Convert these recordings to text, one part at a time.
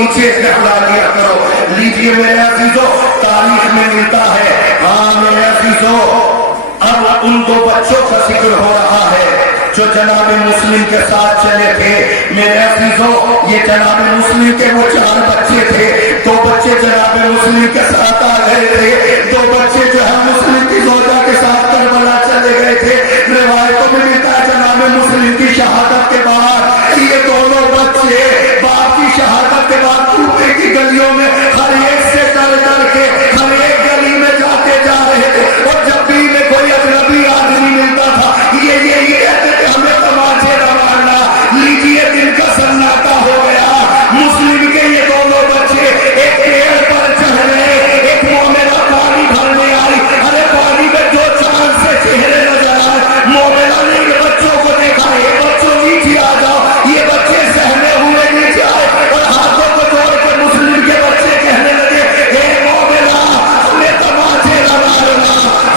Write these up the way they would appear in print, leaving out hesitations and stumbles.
नीचे से हटा दिया करो। लीजिए मेरे अजीजों, तारीख में मिलता है, हाँ मेरे अजीजों, अब उन दो बच्चों का जिक्र हो रहा है जो जनाब मुस्लिम के साथ चले थे। मेरे अजीजों, ये जनाब मुस्लिम के वो 4 बच्चे थे। 2 बच्चे जनाब मुस्लिम के साथ आ गए थे, 2 बच्चे जो है मुस्लिम की जोजा के साथ करबला चले गए थे। रिवायतों में मिलता है जनाब मुस्लिम की शहादत के बाद ये दोनों बच्चे बाप की शहादत के बाद कूफे की गलियों में हर एक से डर डर के हर एक गली में जाते जा रहे थे। और जब भी में कोई अजनबी आदमी मिलता था, ये कहते थे हमें तमाचे न मारना। लीजिए दिन का सन्नाटा हो गया। मुस्लिम के ये दोनों बच्चे एक पेड़ पर चढ़ रहे, एक मोमेना पानी भरने आई। अरे पानी में जो चांद से चेहरे नजर आए, मोमेना ने ये बच्चों को देखा, ये बच्चों नीचे आ जाओ। ये बच्चे सहमे हुए नीचे आए और हाथों को जोड़ के मुस्लिम के बच्चे कहने लगे, हे मोमेना, हमें तमाचे न मारना,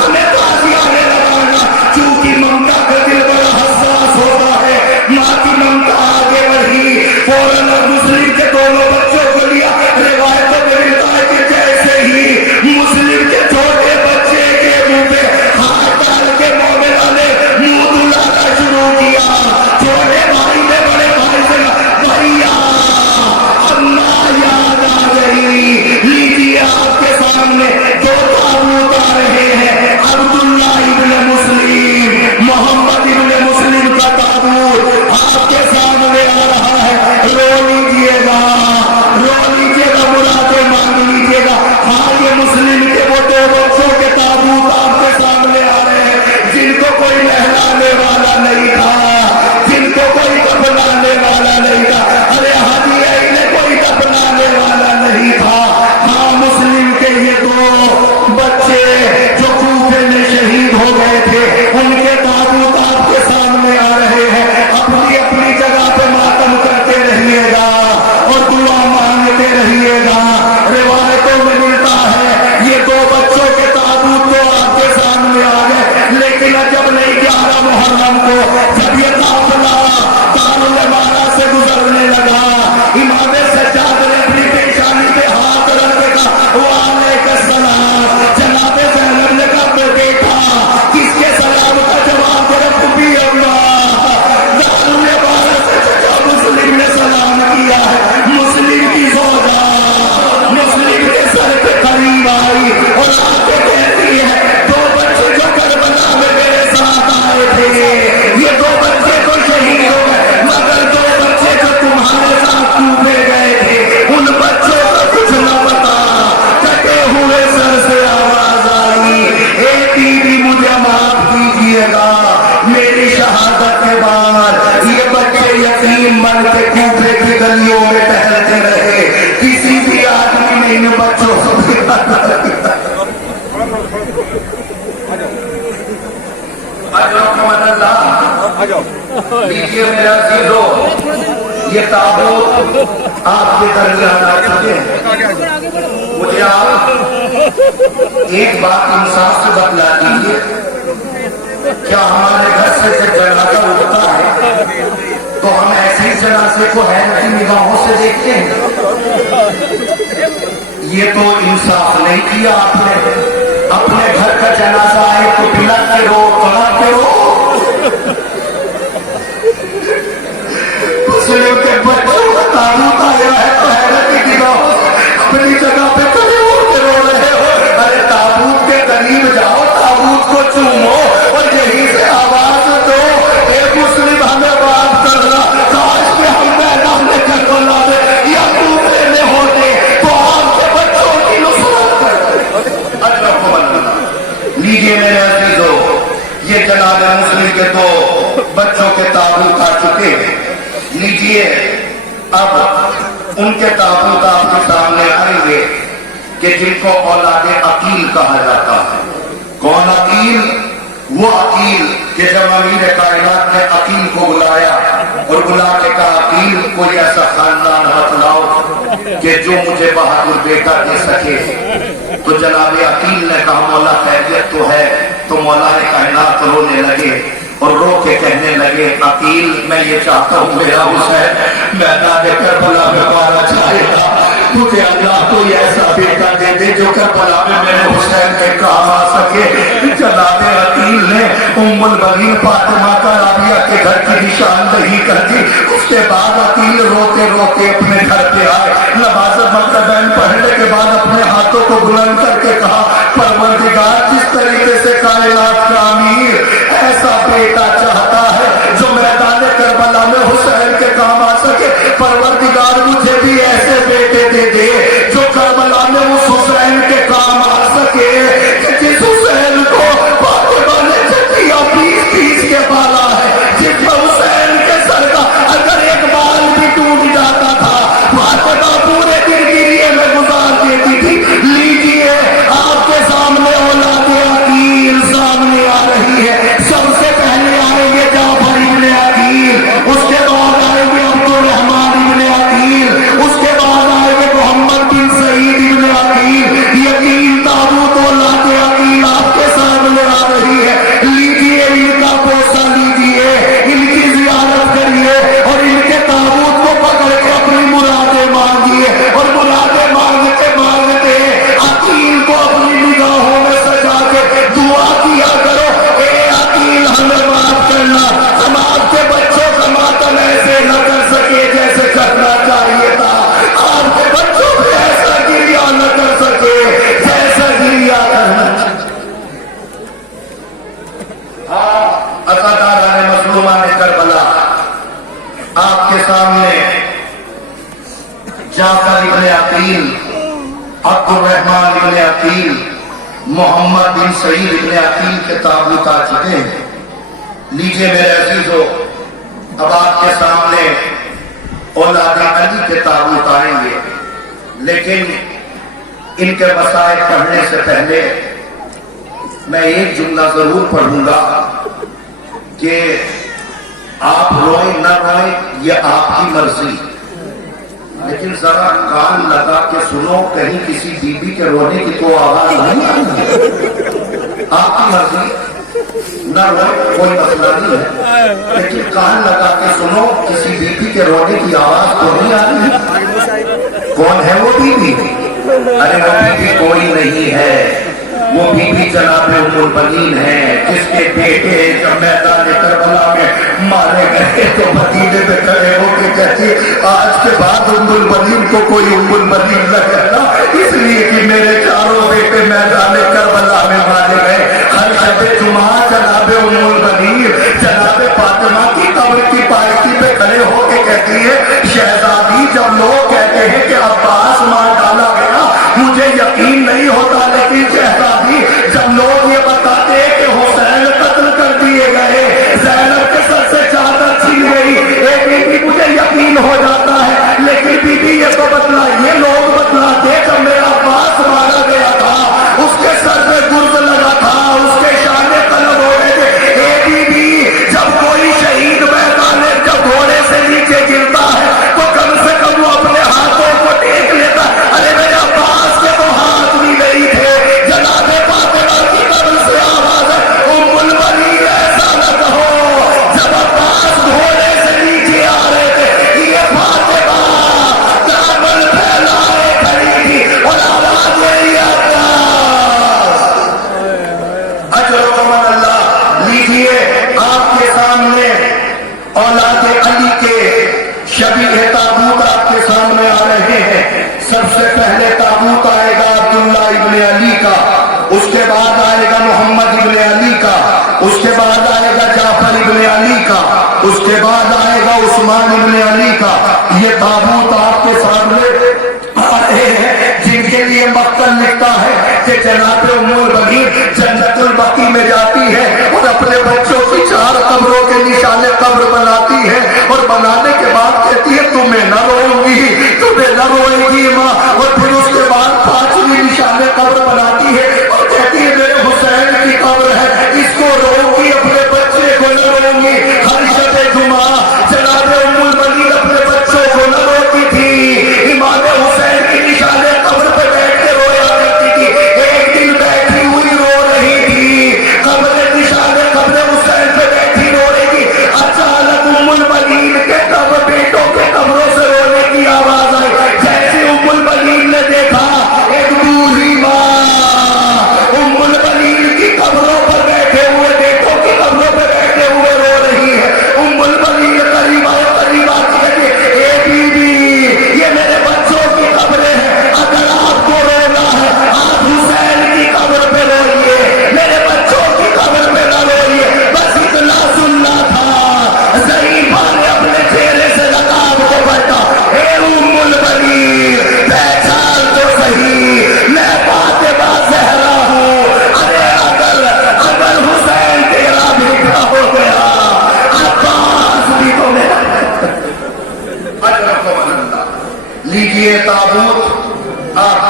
हमें ताजियां न लगाना। चूंकि ममता का दिल बड़ा हसास होता है, माँ की ममता आगे बढ़ी, फौरन मुस्लिम के दोनों बच्चों को लिया। रिवायतों में मिलता है कि जैसे ही मुस्लिम के छोटे बच्चे के मुंह पे हाथ डाल के मोमेना ने मुंह धुलाना शुरू किया। छोटे भाई ने बड़े भाई से कहा, भैया अम्मा याद आ गई। लीजिए आपके सामने 2 ताबूत आ रहे हैं, अब्दुल्ला इब्न मुस्लिम, मोहम्मद इब्न मुस्लिम का ताबूत आपके सामने आ रहा है। रो लीजिएगा, मुरादें मांग लीजिएगा। हाँ, ये मुस्लिम के वो 2 बच्चों के ताबूत आपके सामने आ रहे हैं जिनको कोई नहलाने वाला नहीं था, जिनको कोई दफनाने वाला नहीं था। अरे हाजी इन्हें कोई दफनाने वाला नहीं था। हाँ, मुस्लिम के ये 2 बच्चे जो कूफे में शहीद हो गए थे, उनके ताबूत आपके सामने आ रहे हैं। अपनी अपनी जगह पे मातम करते रहिएगा और दुआ मांगते रहिएगा। रिवायतों में मिलता है ये 2 बच्चों के ताबूत तो आपके सामने आ गए, लेकिन जब नहीं 11 मुहर्रम को जब ये काफिला दारुल इमारा से गुजरने लगा, इमाम सज्जाद ने अपनी पेशानी पे हाथ रख के कहा, वालेकुम सलाम। जनाब ज़ैनब ने कहा, बेटा किसके सलाम का जवाब दे? रब्बी अल्लाह। दारुल इमारा से जब मुस्लिम ने सलाम किया है, मुस्लिम की जोजा मुस्लिम के सर पे करीब आई और आके कहती है, 2 बच्चे जो करबला में मेरे साथ आए थे, ये 2 बच्चे तो शहीद हो गए, मगर 2 बच्चे जो तुम्हारे साथ कूदे गए थे, उन बच्चों का कुछ न पता। कटे हुए सर से आवाज आई, ए बीबी मुझे माफ कीजिएगा, मेरी शहादत के बाद ये बच्चे यतीम बन के कूफे की गलियों में टहलते रहे। किसी भी आदमी ने इन बच्चों को लीजिए मेरे अजीजों, ये ताबूत आपके दरमियान आ चुके हैं। मुझे आप एक बात इंसाफ से बतला दीजिए, क्या हमारे घर से जब जनाजा उठता है तो हम ऐसे ही जनाजे को हैरत की निगाहों से देखते हैं? ये तो इंसाफ नहीं किया आपने। अपने घर का जनाजा आए तो बिलक के रो, तड़प के रो। मुस्लिम के बच्चों का ताबूत आया है तो हैरत की निगाहों से अपनी जगह पे खड़े होकर रो रहे हो। अरे ताबूत के करीब जाओ, ताबूत को चूमो और यहीं से आवाज दो, ए मुस्लिम हमें माफ करना। काश के हम मैदान में करबला में या कूफे में होते तो आपके बच्चों की नुसरत करते। अल्लाह को बंदा। लीजिए मेरे अजीजों, ये जनाब मुस्लिम के 2 बच्चों के ताबूत आ चुके हैं। लीजिए अब उनके ताबूत आपके सामने आएंगे कि जिनको औलादे अकील कहा जाता है। कौन अकील? वो अकील कि जब अमीर कायनात ने अकील को बुलाया और बुला के कहा, अकील कोई ऐसा खानदान बतलाओ कि जो मुझे बहादुर बेटा दे सके। तो जनाब अकील ने कहा, मौला खैरियत तो है। तो मौला कायनात रोने लगे اور رو کے کہنے لگے عقیل میں یہ چاہتا ہوں میرا حسین میدان کربلا میں مارا جائے گا، کیونکہ اللہ کوئی ایسا بیٹا دے دے جو کربلا میں میرے حسین کے کام آ سکے۔ جناب عقیل نے ام البنین فاطمہ کا رابعہ کے گھر کی نشاندہی کر دی۔ اس کے بعد عقیل روتے روتے اپنے گھر پہ آئے، نماز مغربین پڑھنے کے بعد اپنے ہاتھوں کو بلند کر کے کہا پروردگار جس طریقے سے کائنات کا امیر ایسا بیٹا چاہتا ہے جو میدان کربلا میں حسین کے کام آ سکے، پروردگار مجھے بھی ایسے بیٹے دے دے جو کربلا میں اس حسین کے کام آ سکے کہ جس حسین کو فاطمہ نے چٹیا پیس پیس کے پالا ہے، جس میں حسین کے سر کا اگر ایک بال بھی ٹوٹ جاتا تھا فاطمہ پورے دن گریے میں گزار دیتی تھی۔ لیجیے آپ کے سامنے اولاد عقیل سامنے آ رہی ہے۔ سب سے پہلے آئیں گے جعفر ابن عقیل، اس کے بعد آئیں گے عبد الرحمن ابن عقیل، اس کے بعد آئیں گے محمد بن سعید ابن عقیل۔ یقین تابوت اولاد عقیل آپ کے سامنے آ رہی ہے۔ لیجیے ان کا بوسہ لیجیے، ان کی زیارت کریے اور ان کے تابوت کو پکڑ کے اپنی مرادیں مانگیے، اور مرادیں مانگتے مانگتے عقیل کو اپنی نگاہوں میں سجا کے دعا کیا کرو، اے عقیل ہمیں معاف کرنا، ہم آپ کے بچوں کا ماتم ایسے نہ کر سکے جیسے کرنا چاہیے تھا، آپ کے بچوں پہ ایسا گریا نہ کر سکے جیسا گریا کرنا چاہیے۔ عزاداران مظلومان کربلا آپ کے سامنے جعفر ابن عقیل، عبد الرحمن ابن عقیل، محمد بن سعید ابن عقیل کے تابوت آ چکے ہیں۔ لیجئے میرے عزیزو، اب آپ کے سامنے اولاد علی کے تابوت آئیں گے، لیکن ان کے مسائل پڑھنے سے پہلے میں ایک جملہ ضرور پڑھوں گا کہ آپ روئیں نہ روئیں یہ آپ کی مرضی، لیکن ذرا کان لگا کے سنو، کہیں کسی بی بی کے رونے کی تو آواز نہیں آئی۔ آپ کی مرضی، نہ روئیں کوئی مسئلہ نہیں ہے، لیکن کان لگا کے سنو، کسی بی بی کے رونے کی آواز تو نہیں آ رہی۔ کون ہے وہ بی بی؟ ارے وہ بی بی کوئی نہیں ہے، وہ بی بی جناب ام البنین ہے، جس کے بیٹے جب میدان کربلا میں مارے گئے تو مدینے میں کھڑے ہو کے کہتی آج کے بعد ام البنین کو کوئی ام البنین نہ کہنا، اس لیے کہ میرے چاروں بیٹے میدان کربلا میں مارے گئے۔ ہر شب جمعہ جناب ام البنین جناب فاطمہ کی قبر کی پائیکی پہ کھڑے ہو کے کہتی ہے شہزادی جب لوگ کہتے ہیں کہ عباس مار ڈالا گیا مجھے یقین نہیں ہوتا، لیکن شہزادی جب لوگ یہ بتاتے ہیں کہ حسین قتل کر دیے گئے، زینب کے سر سے چادر چھین گئی، ایک بی بی مجھے یقین ہو جاتا ہے، لیکن بی بی یہ تو بتلائیے، لوگ بتلاتے جب میرا عباس مارا گیا تھا اس کے سر پہ گرز لگا تھا، اس کے شانے قلب ہو گئے تھے، اے بی بی جب کوئی شہید میدان جب گھوڑے سے نیچے گرتا ہے تو کم سے کم وہ اپنے ہاتھوں کو ٹیک لیتا، ارے میرے عباس کے تو ہاتھ بھی نہیں تھے۔ جناب فاطمہ کی قبر سے آواز ہے ام البنین ایسا نہ کہو، جب عباس گھوڑے سے نیچے آ رہے تھے یہ فاطمہ دامن پھیلائے کھڑی تھی اور آواز میری عباس اجر و من اللہ۔ لیجیے آپ کے سامنے اولاد علی کے شبیہ تابوت آپ کے سامنے آ رہے ہیں۔ سب سے پہلے تابوت آئے گا عبداللہ ابن علی کا، اس کے بعد آئے گا محمد ابن علی کا، اس کے بعد آئے گا جعفر ابن علی کا، اس کے بعد آئے گا عثمان ابن علی کا۔ یہ تابوت آپ کے سامنے آ رہے ہیں جن کے لیے مقتل لکھتا ہے کہ جناب ام البنین جنت البقیع میں جاتی ہے اور اپنے بچوں کی 4 قبروں کے نشانے قبر بناتی ہے، اور بنانے کے بعد کہتی ہے تمہیں نہ روؤں گی، تمہیں نہ روئے گی ماں، اور پھر اس کے بعد 5ویں نشانے قبر بناتی ہے اور کہتی ہے میرے حسین کی قبر ہے، اس کو روؤں گی، اپنے بچے کو نہ روؤں گی۔ ہر شب جمعہ جناب ام البنین اپنے بچوں کو نہ روتی تھی، امام حسین کی نشانے قبر پہ بیٹھ کے رویا کرتی تھی، ایک دن بیٹھی ہوئی رو رہی تھی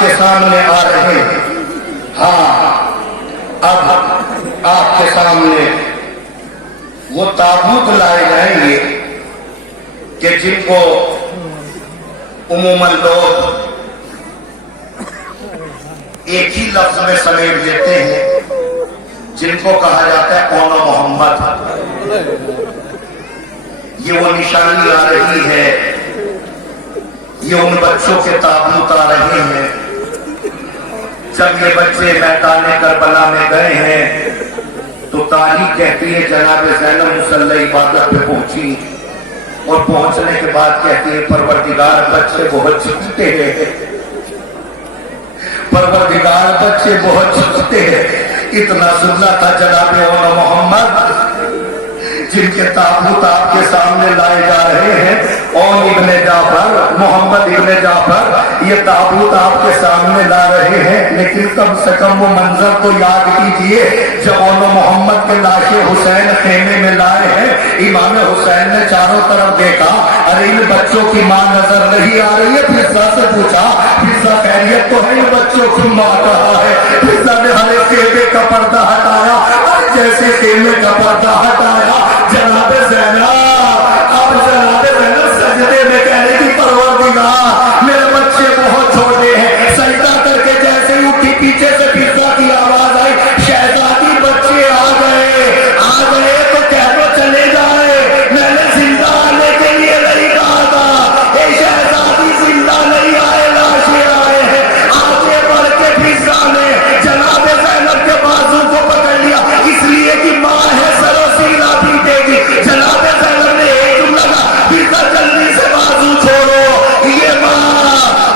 आपके सामने आ रहे हैं। हाँ, अब आपके सामने वो ताबूत लाए जाएंगे कि जिनको उमूमन लोग एक ही लफ्ज में समेट देते हैं, जिनको कहा जाता है कौन मोहम्मद। ये वो निशानी आ रही है, ये उन बच्चों के ताबूत आ रहे हैं। जब ये बच्चे मैदान करबला में गए हैं तो तारीख कहती है जनाब ज़ैनब मुसल्ला इबादत पे पहुंची और पहुंचने के बाद कहती है परवरदिगार बच्चे बहुत छुपते हैं, परवरदिगार बच्चे बहुत छुपते हैं। इतना सुनना था जनाब मोहम्मद जिनके ताबूत आपके सामने लाए जा रहे हैं। और इब्ने जाफर, मोहम्मद इब्ने जाफर, ये ताबूत आपके सामने ला रहे हैं, लेकिन कम से कम वो मंजर तो याद कीजिए जब मोहम्मद के लाशे हुसैन खेमे में लाए हैं। इमाम हुसैन ने चारों तरफ देखा, अरे इन बच्चों की मां नजर नहीं आ रही है। फिजा से पूछा, फिजा खैरियत तो है? इन बच्चों की मां कहा है? फिजा ने हरे खेमे का पर्दा हटाया, जैसे खेमे का पर्दा हटाया जनाबे ज़ैनब, अब जनाबे ज़ैनब सजदे में कहने की परवरदिगार मेरे बच्चे बहुत छोटे हैं। सजदा करके जैसे ही उठी, पीछे से फिजा की आवाज आई, शहजादी बच्चे आ गए तो कह दो चले जाए, मैंने जिंदा आने के लिए नहीं कहा था। ये शहजादी जिंदा नहीं आए, लाशे आए हैं। आगे बढ़ के फिजा ने जनाबे ज़ैनब के बाजू को पकड़ लिया, इसलिए कि माँ है सरो सीना पीटेगी। जनाबे ज़ैनब ने एक लगा, फिजा जल्दी से बाजू छोड़ो। ये माँ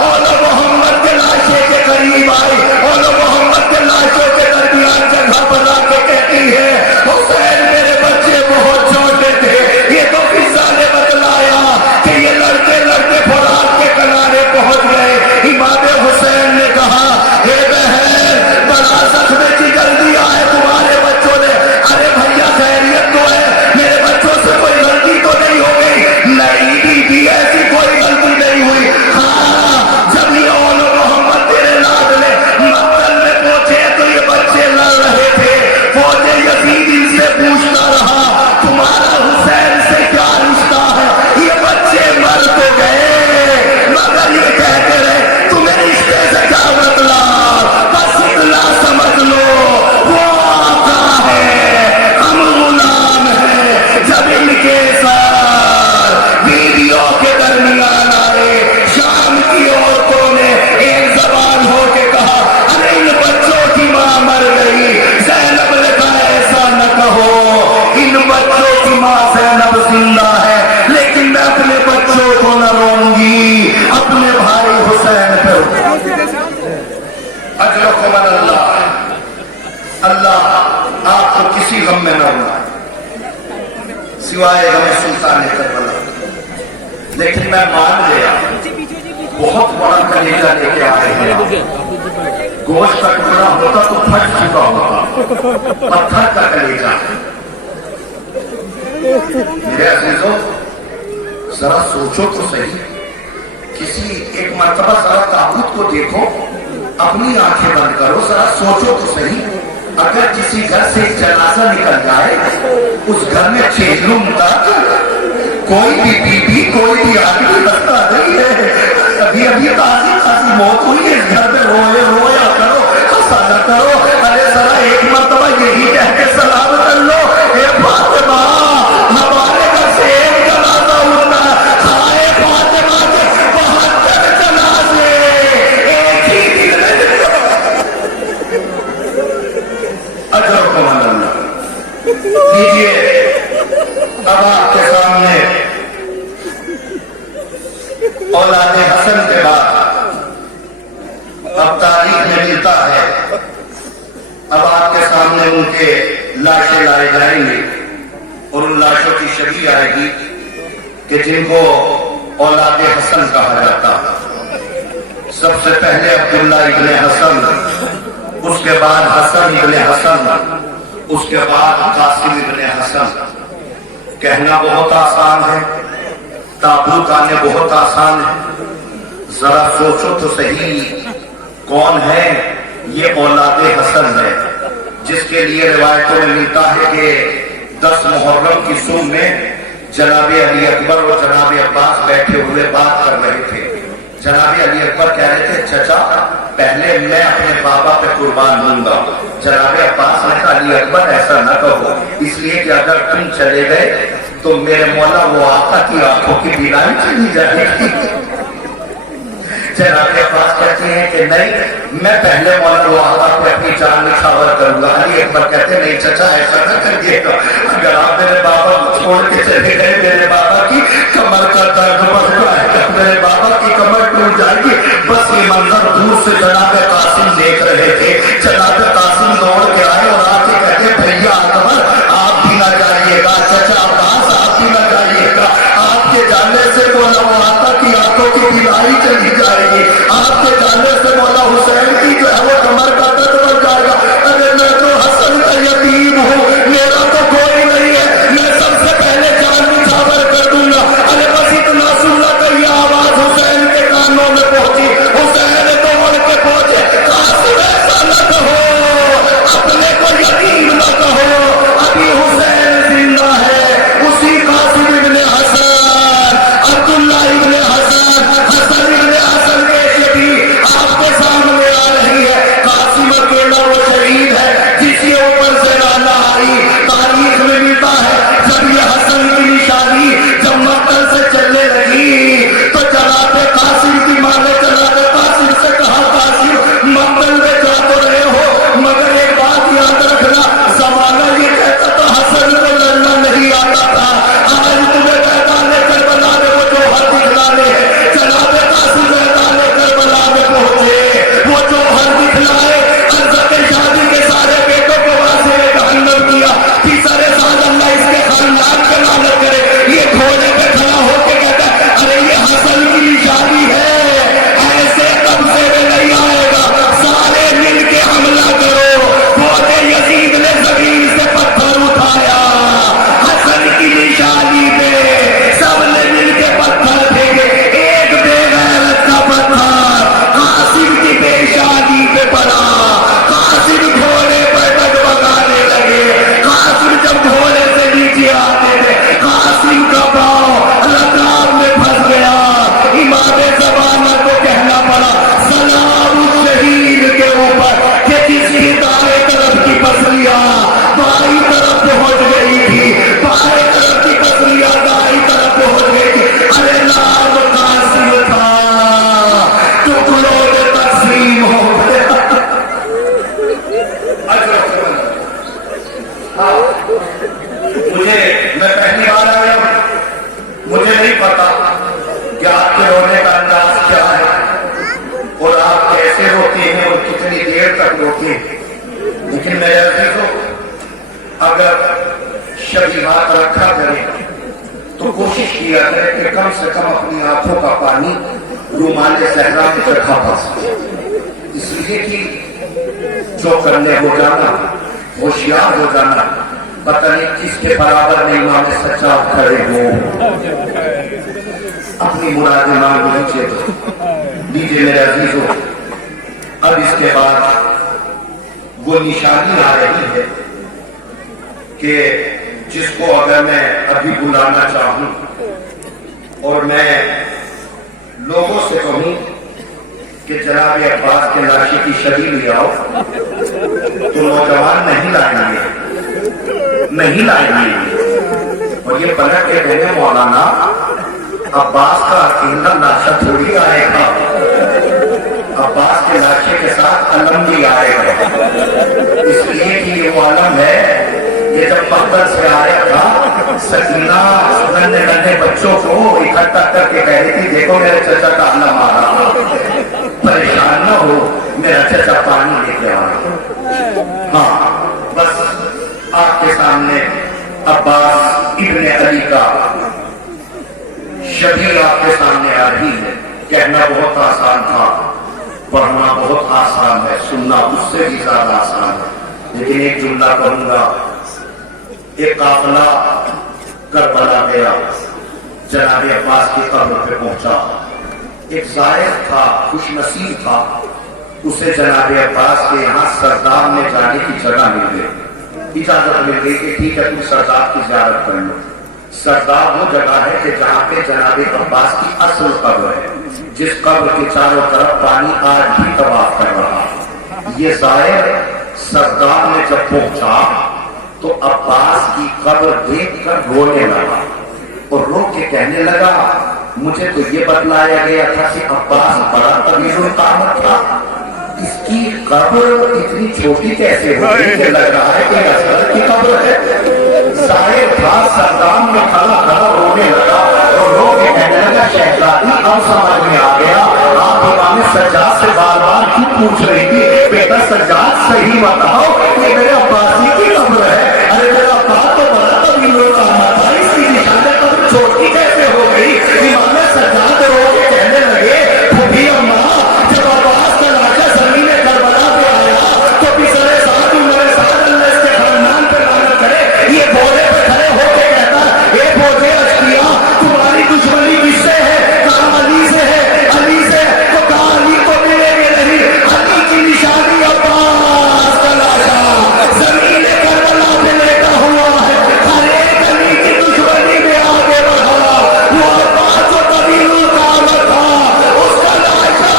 और मोहम्मद के लाशे के करीब आई और मोहम्मद के लाशों के दरमियान जगह बना के कहती है, हुसैन मेरे बच्चे बहुत छोटे थे। ये तो फिजा ने बतलाया कि ये लड़के लड़के फरात के किनारे पहुंच गए। इमाम हुसैन ने कहा, हे बहन, बड़ा जख्म की जल्दी आए तुम्हारे बच्चों ने। अरे भैया खैरियत तो है, मेरे बच्चों से कोई गलती तो नहीं हो गई? नहीं बीबी, ऐसी कोई गलती नहीं हुई। हाँ, जब ये मोहम्मद तेरे लाडले मक्तल में पहुंचे तो ये बच्चे लड़ रहे थे। फौजे यजीद इनसे पूछता रहा, तुम्हारा हुसैन से क्या रिश्ता है? ये बच्चे मर तो गए मगर ये कहते रहे तुम्हें रिश्ते से क्या मतलब, बस इतना समझ लो वो आका है, हम गुलाम हैं। जब इनके साथ बीवियों के दरमियान आए, शाम की औरतों ने एक जबान हो के कहा, अरे इन बच्चों की मां मर गई। ज़ैनब ने कहा, ऐसा न कहो, इन बच्चों की मां ज़ैनब जिंदा है, लेकिन मैं अपने बच्चों को न रोऊंगी, अपने भाई हुसैन पे अजरकुम अल्लाह। अल्लाह आपको किसी गम में न होना सिवाय गम सुल्तान करबला। लेकिन मैं मान गया, बहुत बड़ा कलेजा लेके आए हैं। गोश्त का टुकड़ा होता तो फट चुका होता, पत्थर का कलेजा। मेरे अजीजों, जरा सोचो तो सही, किसी एक मर्तबा जरा ताबूत को देखो, अपनी आंखें बंद करो, जरा सोचो तो सही। अगर किसी घर से एक जनाजा निकल जाए, उस घर में चेहलुम तक कोई भी बीबी, कोई भी आदमी बसता नहीं है। अभी अभी ताजी खासी मौत हुई है, इस घर में रोया करो, हंसा न करो। अरे जरा एक मर्तबा यही कह के सलाम कर लो, हे फातिमा, हमारे घर से एक जनाजा उठना, हाय फातिमा के 72 जनाजे एक ही दिन में। अजरकुम अल्लाह। लीजिए, अब आपके सामने औलादे हसन के बाद अब तारीख में मिलता है, अब आपके सामने उनके लाशें लाई जाएंगी और उन लाशों की शबी आएगी कि जिनको औलादे हसन कहा जाता है। सबसे पहले अब्दुल्ला इब्ने हसन, उसके बाद हसन इब्ने हसन, उसके बाद कासिम इब्ने हसन। कहना बहुत आसान है, ताबूत आने बहुत आसान है। जरा सोचो तो सही, کون ہے؟ یہ اولاد حسن ہے، جس کے لیے روایتوں میں ملتا ہے کہ 10 محرم کی صبح میں جناب علی اکبر اور جناب عباس بیٹھے ہوئے بات کر رہے تھے۔ جناب علی اکبر کہہ رہے تھے چچا پہلے میں اپنے بابا پہ قربان ہوں گا۔ جناب عباس نے کہا علی اکبر ایسا نہ کہو، اس لیے کہ اگر تم چلے گئے تو میرے مولا وہ آقا کی آنکھوں کی بینائی چلی جائے گی۔ جناب عباس کہتے ہیں کہ نہیں، میں پہلے مولا وہ آقا کو اپنی جان نچھاور کروں گا۔ علی اکبر کہتے ہیں نہیں چچا ایسا نہ کریے گا، اگر آپ میرے بابا کو چھوڑ کے چلے گئے میرے بابا کی کمر کا درد بڑھ جائے گا، میرے بابا کی کمر ٹوٹ جائے گی۔ بس یہ منظر دور سے جناب قاسم دیکھ رہے تھے۔ جناب قاسم دوڑ کے آئے اور آ کے کہتے بھیا اکبر آپ بھی نہ جائیے گا، چچا عباس آپ بھی نہ جائیے گا، آپ کے جانے سے مولا وہ آقا کی آنکھوں کی بینائی چلی جائے گی، آپ کے جانے سے مولا حسین کی جو ہے وہ کمر کا درد بڑھ جائے گا۔ ارے میں تو حسن کا یتیم ہوں، میرا تو کوئی نہیں ہے، میں سب سے پہلے جان نچھاور کر دوں گا۔ ارے بس اتنا سننا کہ یہ آواز حسین کے کانوں میں پہنچی، حسین دوڑ کے پہنچے، قاسم ایسا نہ کہو، اپنے کو یتیم نہ کہو، ابھی حسین زندہ ہے، اسی قاسم ابن حسن، عبداللہ ابن حسن، حسن ابن حسن کے بھی آپ کے سامنے آ رہی ہے۔ قاسم اکیلا وہ شہید ہے جس کے اوپر سے رانا آئی۔ تاریخ میں ملتا ہے جب یہ حسن کی نشانی جب مقتل سے چلنے لگی تو جناب قاسم کی ماں نے جناب قاسم سے کہا قاسم مقتل میں جا تو رہے ہو مگر ایک بات یاد رکھنا، زمانہ یہ کہتا تھا حسن کو لڑنا نہیں آتا تھا، آج تمہیں میدان کربلا میں وہ جوہر دکھلانے ہیں۔ جناب قاسم میدان کربلا میں پہنچے، وہ جوہر دکھلائے، عزت شادی کے سارے بیٹوں کو واسطے جہنم کیا کہ سارے سال اللہ اس کے خاندان کے لعنت کرے۔ یہ گھوڑے پہ کھڑا ہو کے کہتا ہے ارے یہ حسن کی نشانی ہے، ایسے قبضے میں نہیں آئے گا، سارے مل کے حملہ کرو۔ بوتے یزید نے زمین سے پتھر اٹھایا حسن کی نشانی پہ، سب نے مل کے پتھر پھینکے، ایک بے غیرت کا پتھر قاسم کی پیشانی پہ پڑا۔ قاسم گھوڑے پر ڈگمگانے لگے، قاسم جب گھوڑے سے نیچے آتے تھے قاسم کا پاؤں رکاب میں پھنس گیا۔ امام زمانہ کو کہنا پڑا سلام اس شہید کے اوپر کہ جس کی دائیں طرف کی پسلیاں بائیں طرف پہنچ گئی تھی، بائیں طرف کی پسلیاں دائیں طرف پہنچ گئی تھی۔ ارے نام قاسم تھا، ٹکڑوں میں تقسیم ہو گیا۔ میں پہلی بار آیا ہوں، مجھے نہیں پتا کہ آپ کے رونے کا انداز کیا ہے اور آپ کیسے روتے ہیں اور کتنی دیر تک روتے ہیں، لیکن میرے عزیزوں اگر شبیہات رکھا کرے تو کوشش کیا کرے کہ کم سے کم اپنی آنکھوں کا پانی رومال صحرا میں رکھا پا سکے، اس لیے کہ جو کرنے ہو جانا ہوشیار ہو جانا، پتہ نہیں کس کے برابر میں امام سچا کھڑے ہوں۔ اپنی مراد مانگ لیجیے میرے عزیزوں۔ اب اس کے بعد وہ نشانی آ رہی ہے کہ جس کو اگر میں ابھی بلانا چاہوں اور میں لوگوں سے کہوں کہ جناب عباس کے لاشے کی شبی لے آؤ تو نوجوان نہیں لائیں گے، نہیں لائیں گے، اور یہ پلٹ کے کہنے مولانا عباس کا اکیلا لاشا تھوڑی آئے گا، عباس کے لاشے کے ساتھ علم بھی آئے گا، اس لیے کہ یہ وہ علم ہے یہ جب مقبر سے آیا تھا سکینہ ننھے ننھے بچوں کو اکٹھا کر کے کہہ رہی تھی دیکھو میرے چچا کا علم آ رہا، پریشان نہ ہو میرا چچا پانی لے کے آ رہا۔ ہاں بس آپ کے سامنے عباس ابن علی کا شبیہ آپ کے سامنے آ رہی ہے۔ کہنا بہت آسان تھا، پڑھنا بہت آسان ہے، سننا اس سے بھی زیادہ آسان ہے، لیکن ایک جملہ کہوں گا۔ ایک قافلہ کربلا گیا، جناب عباس کی قبر پہ پہنچا، ایک زائر تھا، خوش نصیب تھا، उसे जनाब अब्बास के यहाँ सरदार में जाने की जगह मिल गई, इजाजत मिल गई कि ठीक है तुम सरदार की जियारत कर लो। सरदार वो जगह है कि जहाँ पे जनाब अब्बास की असल कब्र है, जिस कब्र के चारों तरफ पानी आज भी तवाफ कर रहा है। ये जाहिर सरदार ने जब पहुंचा तो अब्बास की कब्र देखकर रोने लगा और रो के कहने लगा मुझे तो ये बतलाया गया था कि अब्बास बड़ा तवीजुल कामत था, इसकी कब्र इतनी छोटी कैसे हो गई? लग रहा है कि असद की कब्र है। जाहिर था सरदार में खड़ा खड़ा रोने लगा और रो के कहने लगा शहजादी अब समझ में आ गया आप इमाम सज्जाद से बार बार क्यों पूछ रही थी, बेटा सज्जाद सही बताओ कि मेरे अब्बासी की कब्र है। अरे मेरा अब्बास तो बड़ा तवीजुल कामत था, इसकी निशानी कब्र छोटी कैसे हो गई? इमाम सज्जाद रो के कहने लगे खुदी अम्मा जब अब्बास का लाशा जमीन करबला पे आया तो पिछले साथ मेरे साथ अल्लाह इसके फरमान पे लानत करे, ये बोले पे खड़े होके कहता ये बोझे अश्किया तुम्हारी दुश्मनी किससे है? कहा अली से है, अली से तो कहा अली को मिलेंगे नहीं, अली की निशानी अब्बास का लाशा जमीन करबला पे लेटा हुआ है, हर एक अली की दुश्मनी में आगे बढ़ा वो अब्बास जो तवीजुल कामत था उसका लाशा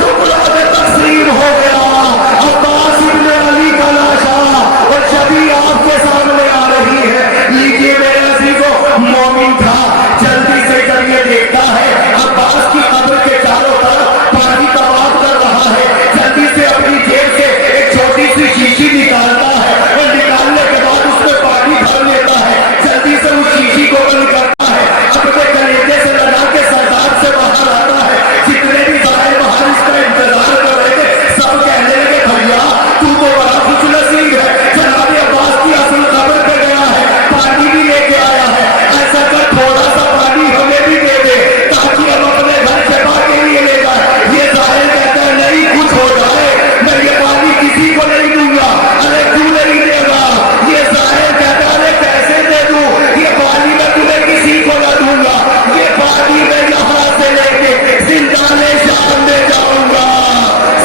टुकड़ा में तस्लीम हो गया। अब्बास इब्ने अली का लाशा और छवि आपके सामने आ रही है। लीजिए मेरे अजीजों, मोमिन था जल्दी से जब ये देखता है अब्बास की कब्र के चारों तरफ पानी तवाफ कर रहा है, जल्दी से अपनी जेब से एक छोटी सी शीशी निकालता है और निकालने के बाद उसमें पानी भर लेता है, जल्दी से उस शीशी को बंद करता है, अपने कलेजे से लगा के सरदार से बाहर आता है। जितने भी जाहिर बाहर इसका इंतजार कर रहे थे सब कहने लगे भैया तू तो बड़ा खुश नसीब है, जनाब अब्बास की असल कब्र पे गया है, पानी भी लेके आया है, ऐसा कर थोड़ा सा पानी हमें भी दे दे ताकि हम अपने घर शफा के लिए ले जाए। ये जाहिर कहता है नहीं कुछ हो जाए मैं ये पानी किसी को नहीं दूंगा। अरे क्यों नहीं देगा? ये जाहिर कहता है अरे कैसे दे दूं, ये पानी मैं तुम्हें किसी को न दूंगा, ये पानी मैं यहाँ से लेके जिंदाने शाम में जाऊंगा,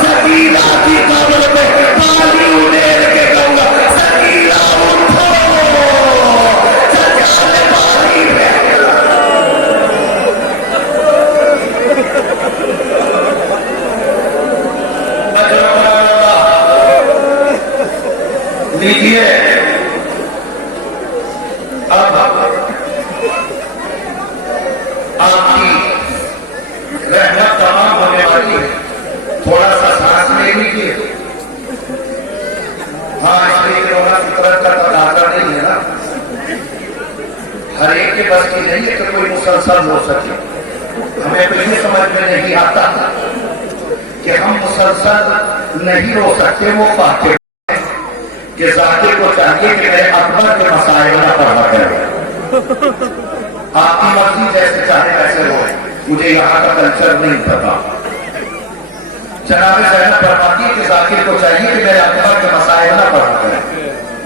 सकीना की कब्र पे पानी उड़ेल के कहूंगा सकीना उठो सजाने पानी में। लीजिए अब आपकी रहमत तमाम होने वाली है, थोड़ा सा सांस ले लीजिए। हाँ इसलिए रोना फितरत का तकाजा नहीं है ना, हर एक के बस की नहीं है कि कोई मुसलसल हो सके। हमें तो ये समझ में नहीं आता कि हम मुसलसल नहीं रो सकते, वो पाते कि जाकिर को चाहिए कि मैं अकबर के मसाइल न पढ़ा करें, आपकी मर्जी जैसे चाहे वैसे हो, मुझे यहाँ का कल्चर नहीं पता। जनाब ज़ैनब फरमाती है कि जाकिर को चाहिए कि मैं अकबर के मसाइल न पढ़ा करें।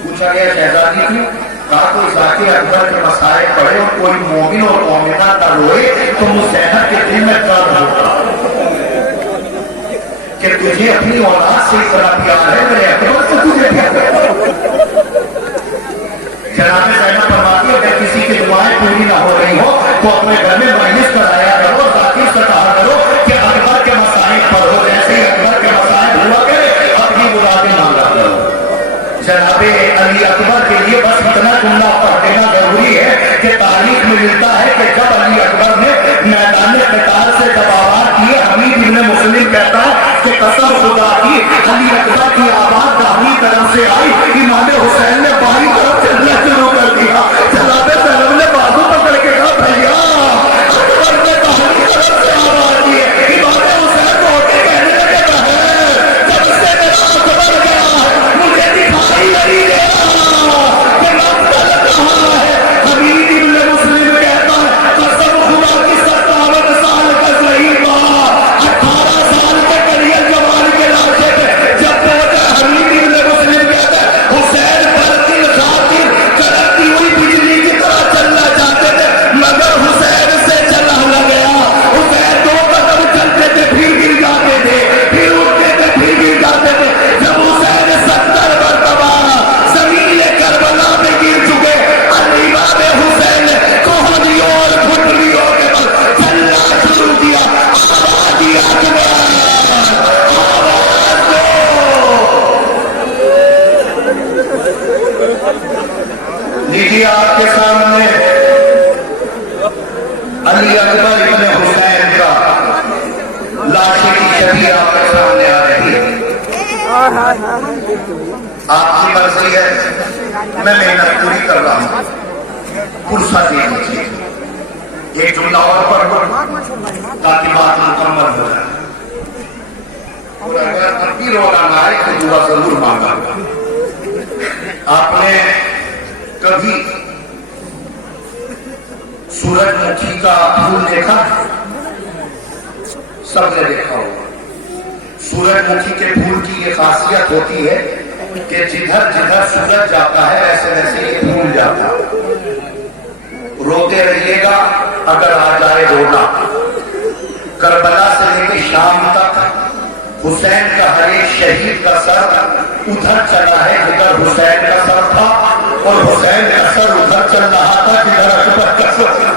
पूछा गया शहजादी क्यों? कहा कोई जाकिर अकबर के मसाइल पढ़े और कोई मोमिन और मोमिना का रोए तो मुझ ज़ैनब के दिल में दर्द होता कि तुझे अपनी औलाद से इतना प्यार है, मेरे अकबर से तुझे प्यार है। जनाब ज़ैनब फरमाती है अगर किसी की दुआएं पूरी ना हो रही हो तो अपने घर में मजलिस कराया करो, जाकिर से कहा करो कि अकबर के मसाइल पढ़ो, जैसे ही अकबर के मसाइल हुआ करे अपनी मुरादें मांगा करो। जनाब अली अकबर के लिए बस इतना जुमला पढ़ देना जरूरी है कि तारीख में मिलता है कि जब अली अकबर ने मैदान क़िताल से जब आवाज किए, हमीद इब्ने मुस्लिम कहता है कि कसम खुदा की अली अकबर की आवाज दाहिनी तरफ से आई, इमाम हुसैन ने बाईं तरफ चलना शुरू कर दिया। जनाब ज़ैनब ने बाजू पकड़ के कहा भैया अकबर ने दाहिनी तरफ से आवाज दी है। इमाम हुसैन को होके कहने लगे बहन जब से मेरा अकबर गया मुझे दिखाई नहीं दे रहा कि मकतल कहाँ है। हमीद इब्ने मुस्लिम कहता है कसम खुदा की 57 साल का सही बा 18 साल के करियर जवान के लाशे पे जब पहुंचा, हमीद इब्ने मुस्लिम कहता है हुसैन पर दिल खा आपकी मर्जी है, मैं मेहनत पूरी कर रहा हूँ, फुर्सत दे दीजिए। एक जुमला और पढ़ो ताकि बात मुकम्मल हो जाए। और अगर अब भी रोना ना आए तो दुआ जरूर मांगा। आपने कभी सूरजमुखी का फूल देखा? सबने देखा होगा। सूरजमुखी के फूल की ये खासियत होती है कि जिधर जिधर सूरज जाता है वैसे वैसे ये फूल जाता है। रोते रहिएगा अगर आ जाए रोना। करबला से लेकर शाम तक हुसैन का हर एक शहीद का सर उधर चला है जिधर हुसैन का सर था, और हुसैन का सर उधर चल रहा था जिधर अकबर का सर था।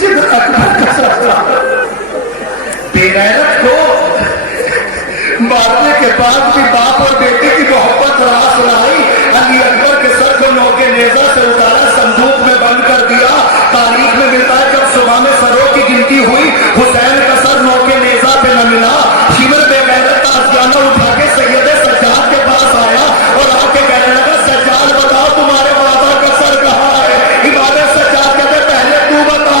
जिधर अकबर का सर था। बेगैरत को मारने के बाद भी बाप और बेटे की मोहब्बत रास लाई। अली अकबर के सर को नोके नेजा से उतारा, संदूक में बंद कर दिया। तारीख में मिलता है जब सुबह में सरों की गिनती हुई, हुसैन का सर नोके नेजा पे न मिला। शिमर बेगैरत ताज़ियाना उठा के सैयदे सज्जाद के पास आया और आके कहने लगा, सज्जाद बताओ तुम्हारे बाबा का सर कहाँ है? इमाम सज्जाद कहते पहले तू बता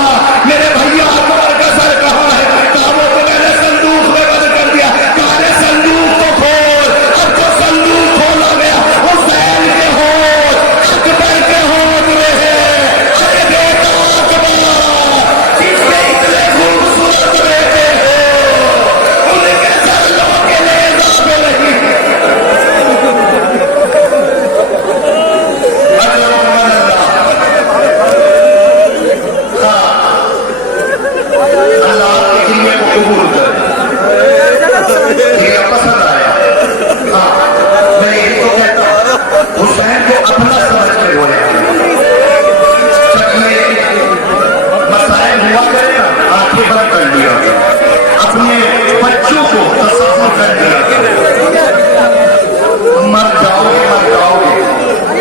मेरे भैया अकबर का सर कहाँ है? कहा वो तो मैंने संदूक में बंद कर दिया। कहा संदूक को खोल। अब जो संदूक खोला गया हुसैन के होठ अकबर के होठ रहे। अरे बेटा अकबर जिसके इतने खूबसूरत बेटे हो उनके सर लोग के नेज़ा पे लगी। अल्लाह के जिम्मे को कबूल कर। ये पसंद आया। हाँ, मैं यही तो कहता हूँ हुसैन को अपना समझ के बोले। जब ये मसाइल हुआ करे ना, आंखें बंद कर लिया, अपने बच्चों को तसव्वुर कर लिया। मर जाओगे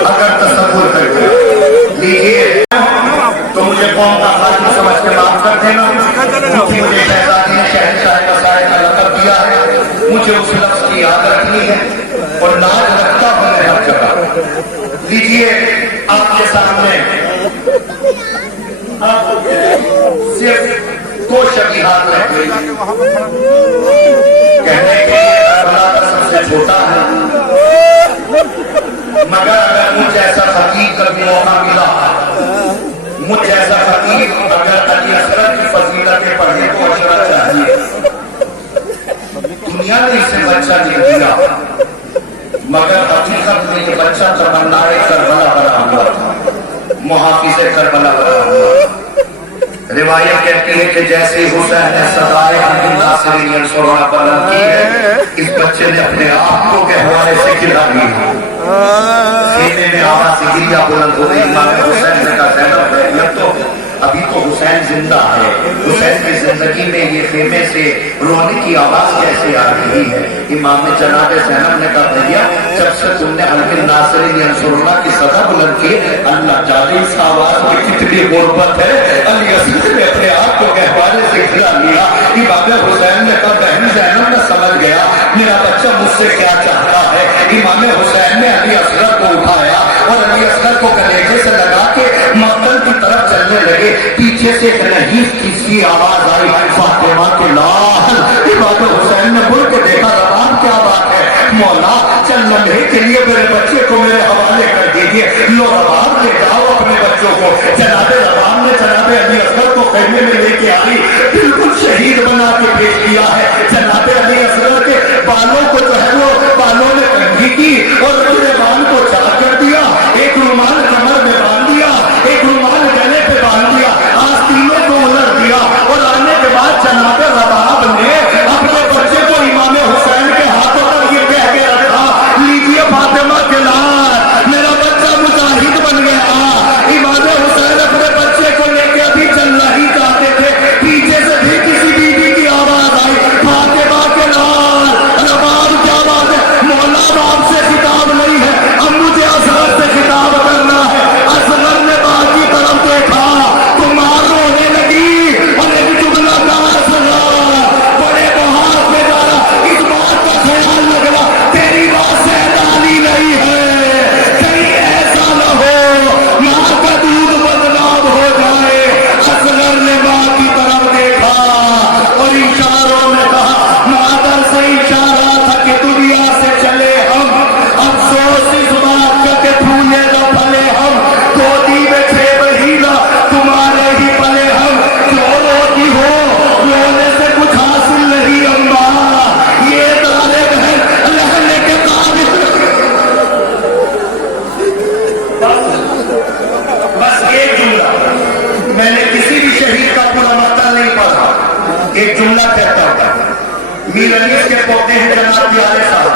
अगर तसव्वुर कर लीजिए तो मुझे कौन का हाजिर समझ के माफ कर देना। मुझे शहजादी ने शहंशाह मसाए का लक़ब दिया है, मुझे उस लफ्ज़ की याद रखनी है और लाज रखता हूं मैं हर जगह। लीजिए आपके सामने सिर्फ दो शबीहात रह गई। कहने के लिए करबला का सबसे छोटा है, मगर अगर मुझ जैसा फकीर कभी मौका मिला, मुझ जैसा फकीर अगर अली असगर की फजीलतें पढ़े तो अशरत चाहिए। दुनिया ने इसे बच्चा नहीं दिया, मगर हकीकत में ये बच्चा तमन्नाए करबला बना हुआ था, मुहाफिज़े करबला बना हुआ। रिवायत कहती है कि जैसे हुसैन ने सदाए नासिरीन अंसुरुल्लाह बुलंद की है, इस बच्चे ने अपने आप को गहवारे से गिरा लिया। खेमे में आवाज़ गिरिया बुलंद हो गई। इमाम हुसैन ने कहा ज़ैनब तो अभी तो हुसैन जिंदा है, हुसैन की जिंदगी में ये खेमे से रोने की आवाज कैसे आ रही है? इमाम जनाब ज़ैनब ने कहा भैया जब से तुमने अली नासिरीन अंसुरुल्लाह की सदा बुलंद की, अल्लाह जाने इस आवाज में कितनी गुर्बत है। अली असगर ने अपने आप को गहवारे से गिरा लिया। इमाम हुसैन ने कहा बहन ज़ैनब ने समझ गया मेरा बच्चा मुझसे क्या चाहता है। इमाम हुसैन ने अली असगर को उठाया और अली असगर को कलेजे से लगा के मक्तल की तरफ चलने लगे। पीछे से एक नहीस किसी आवाज आई, फातिमा के लाल। इमाम हुसैन ने मुड़ के देखा, रबाब क्या बात है? मौला चंद लम्हे के लिए मेरे बच्चे को मेरे हवाले कर दीजिए। लो रबाब ले जाओ अपने बच्चों को। जनाबे रबाब ने जनाबे अली असगर को खेमे में लेके आई, बिल्कुल शहीद बना के पेश किया है। जनाबे अली असगर के बालों को जो है वो बालों ने कंघी की और पूरे बाल को चाक कर दिया। एक रुमाल कमर में बांध दिया, एक रुमाल गले पे बांध दिया, आस्तीनों को उलट दिया और आने के बाद जनाबे रबाब ने अपने बच्चे को इमाम हुसैन के हाथों पर ये कह के रखा, लीजिए फातिमा के लाल, मेरा बच्चा मुजाहिद बन गया। इमाम हुसैन अपने बच्चे को लेके अभी चलना ही चाहते थे, पीछे से भी किसी बीबी की आवाज आई, फातिमा के लाल। रबाब क्या बात है? मौला बाप से खिताब नहीं है, अब मुझे असगर से खिताब करना है। असगर ने बाप की तरफ देखा तो मार रोने लगी और एक जुगला का असगर ایک جملہ کہتا ہوں، میر انیس کے پوتے ہیں جناب پیارے صاحب،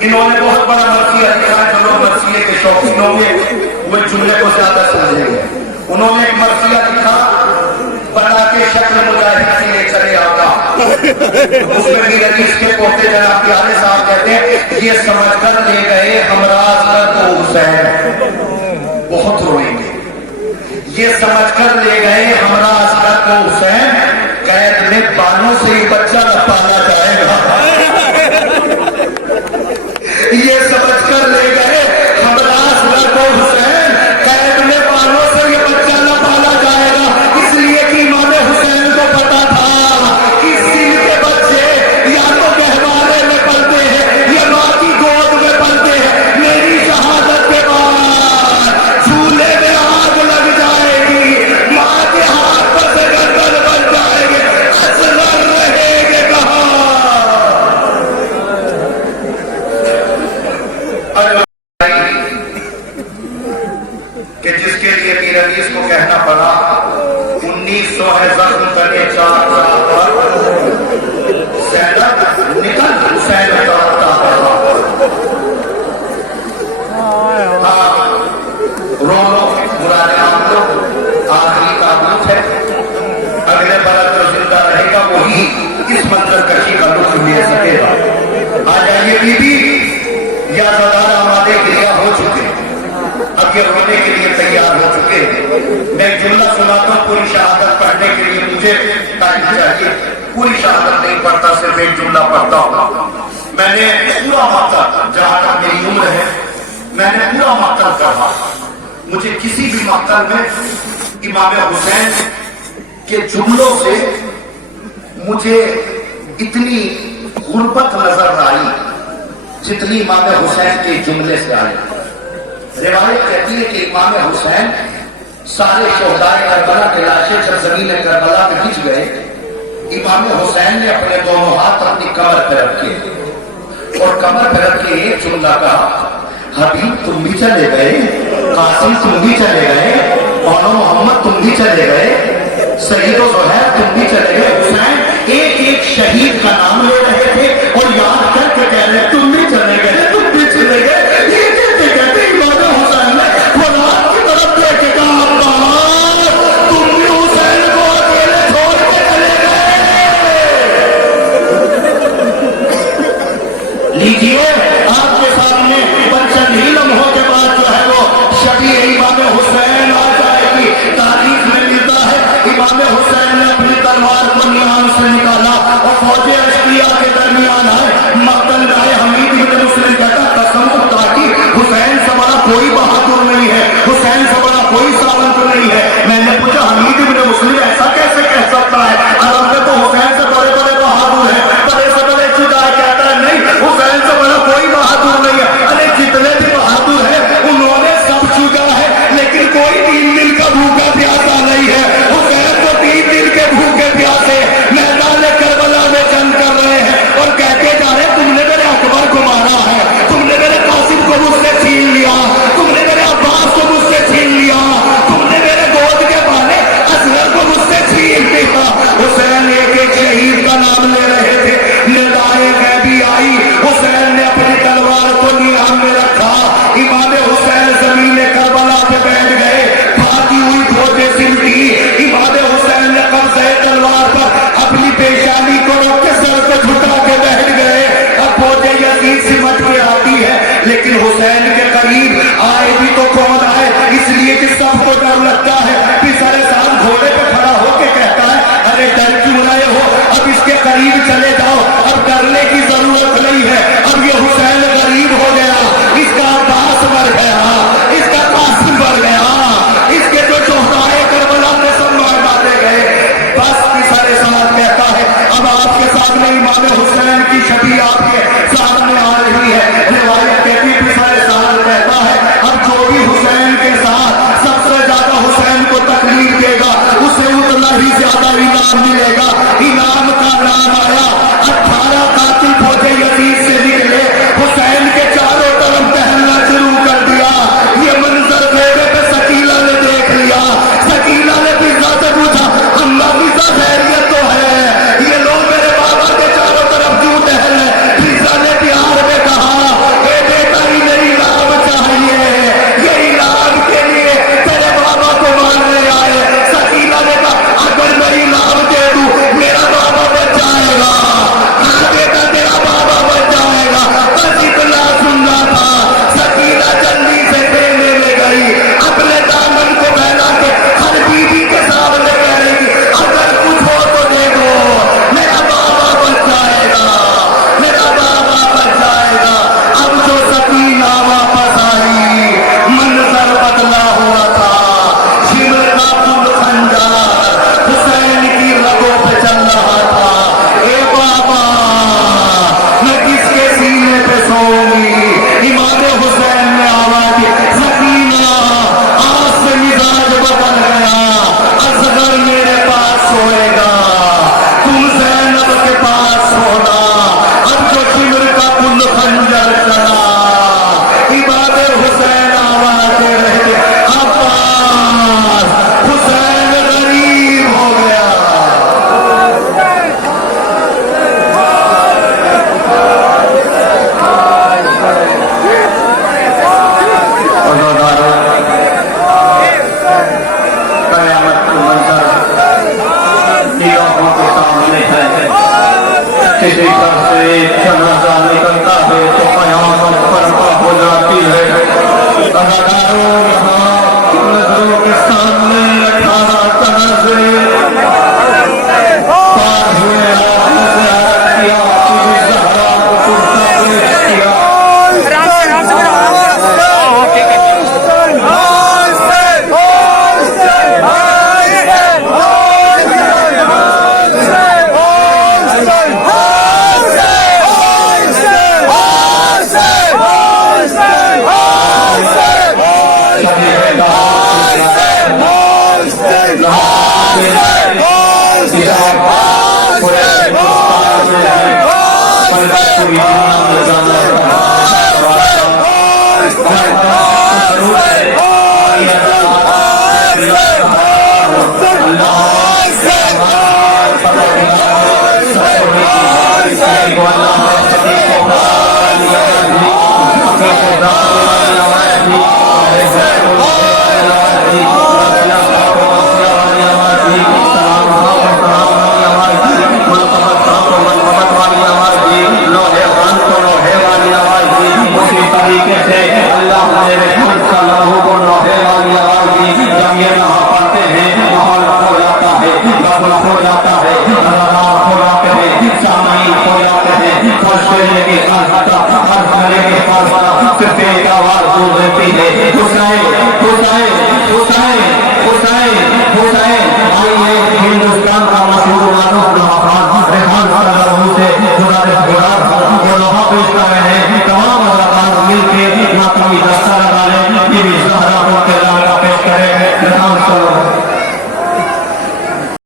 انہوں نے بہت بڑا مرثیہ لکھا ہے، جو لوگ مرثیے کے شوقین ہوں گے وہ جملے کو زیادہ سمجھیں گے۔ انہوں نے ایک مرثیہ لکھا، بنا کے شکل مجاہد سے لے چلے آقا، اس میں میر انیس کے پوتے جناب پیارے صاحب کہتے ہیں یہ سمجھ کر لے گئے ہمراز کر تو حسین، بہت روئیں گے، یہ سمجھ کر لے گئے ہمراز کر تو حسین، قید میں بالوں سے ہی بچہ نہ پالا جائے گا، یہ سمجھ کر لے گئے ہمراز کر تو حسین، قید میں بالوں سے یہ بچہ نہ پالا جائے گا، اس لیے کہ امام حسین کو پتا تھا کہ سن کے بچے یا تو گہوارے میں پلتے ہیں یا ماں کی گود میں پلتے ہیں، میری شہادت کے بعد چولہے میں آگ لگ جائے گی، ماں کے ہاتھ پر سے گردن بن جائے گے، اصغر رہے گے کہاں؟ کہ جس کے لیے میر انیس کو کہنا پڑا 1900 ہے زخم تنے چار پر زینب نکل حسین کرتا رہا، رو مراد عام لوگ آخری تابوت ہے، اگلے برس جو زندہ رہے گا وہی اس منظر کشی کا لطف لے سکے گا۔ آ جائیے بی بی یا زدار آمادے گریا ہو چکے، اب یہ رونے کے لیے تیار ہو چکے ہیں۔ میں ایک جملہ سناتا ہوں، پوری شہادت پڑھنے کے لیے مجھے ٹائم چاہیے، پوری شہادت نہیں پڑھتا، صرف ایک جملہ پڑھتا ہوں۔ میں نے پورا مقتل، جہاں تک میری عمر ہے میں نے پورا مقتل پڑھا، مجھے کسی بھی مقتل میں امام حسین کے جملوں سے مجھے اتنی غربت نظر آئی جتنی امام حسین کے جملے سے آئی۔ روایت کہتی ہے کہ امام حسین سارے شہدائے کربلا کے لاشیں جب زمین کربلا میں بچ گئے، امام حسین نے اپنے دونوں ہاتھ اپنی کمر پہ رکھے اور کمر پہ رکھ کے ایک جملہ کہا، حبیب تم بھی چلے گئے، قاسم تم بھی چلے گئے، مولا محمد تم بھی چلے گئے، سعید و زہیر تم بھی چلے گئے۔ حسین ایک ایک شہید کا نام لے رہے تھے اور یاد کر کے کہہ رہے تم بھی چلے گئے، تم بھی چلے گئے، یہ کہتے کہتے امام حسین نے قرآن کی طرف دیکھ کے کہا تم بھی حسین کو اکیلے چھوڑ کے چلے گئے۔ لیجیے آپ کے سامنے چند ہی لمحوں کے بعد جو ہے وہ شبیہ امام حسین آ جائے گی۔ تاریخ میں ملتا ہے امام حسین نے اپنی تلوار کو نیام سے نکالا اور فوج اشقیاء کے درمیان آئے، مقتل گائے حمید بن مسلم کہتا قسم خدا کی حسین سے بڑا کوئی بہادر نہیں ہے، حسین سے بڑا کوئی سالنگ نہیں ہے۔ میں نے پوچھا حمید بن مسلم ایسا کیسے کہہ سکتا ہے؟ عرب میں تو حسین سے بڑے بڑے بہادر ہیں، بڑے سے بڑے چدائے کہتا ہے نہیں حسین سے بڑا کوئی بہادر نہیں ہے۔ ارے جتنے بھی بہادر ہیں انہوں نے سب چکا ہے، لیکن کوئی 3 دن کا بھوکا پیاسا نہیں ہے۔ حسین تو 3 دن کے بھوکے پیاسے میدان کربلا میں جنگ کر رہے ہیں اور کہتے جا رہے تم نے میرے اکبر کو مارا ہے، تم نے میرے قاسم کو مجھ سے چھین لیا، تم نے میرے عباس کو مجھ سے چھین لیا، تم نے میرے گود کے بانے اصغر کو مجھ سے چھین لیا۔ حسین ایک ایک شہید کا نام لے رہے تھے، ندائے غیبی آئی، حسین نے اپنی تلوار کو نیام میں رکھا، امام حسین زمین کربلا پہ بیٹھ گئے، بھاگی ہوئی فوجیں سمٹی، امام حسین نے قبضہ تلوار پر اپنی پیشانی کو رکھ کے سر کو جھکا کے بیٹھ گئے۔ اب فوج یزید سمٹ کے آتی ہے لیکن حسین کے قریب آئے بھی تو کون آئے، اس لیے کہ سب کو ڈر لگتا ہے۔ پسرے سال گھوڑے پہ کھڑا ہو کے کہتا ہے ارے ڈر کیوں رہے ہو، اب اس کے قریب چلے جاؤ، اب ڈرنے کی ضرورت نہیں ہے، اب یہ حسین غریب ہو گیا، اس کا عباس مر گیا، اس کا قاسم مر گیا، اس کے جو شہدائے کربلا میں سب مار ڈالے گئے۔ بس پسرے سال کہتا ہے اب آپ کے سامنے امام حسین کی شبیہ آپ کے سامنے آ رہی ہے۔ روایت کہتی ہے پسرے سال کہتا ہے اب جو بھی حسین کے ساتھ سب سے زیادہ حسین کو تکلیف دے گا اسے اتنا ہی زیادہ انعام ملے گا۔ انعام کا نام آیا، 18 قاتل فوج یزید سے نکلے، حسین کے چاروں طرف ٹہلنا شروع کر دیا۔ یہ منظر گھوڑے پہ سکینہ نے دیکھ لیا، سکینہ نے فضا سے پوچھا اما فضا خیریت تو ہے؟ ہندوستان کا مشہور پیش کر رہے ہیں. تمام اداکار مل کے ماتمی دستہ لگا لیں. پیش کرے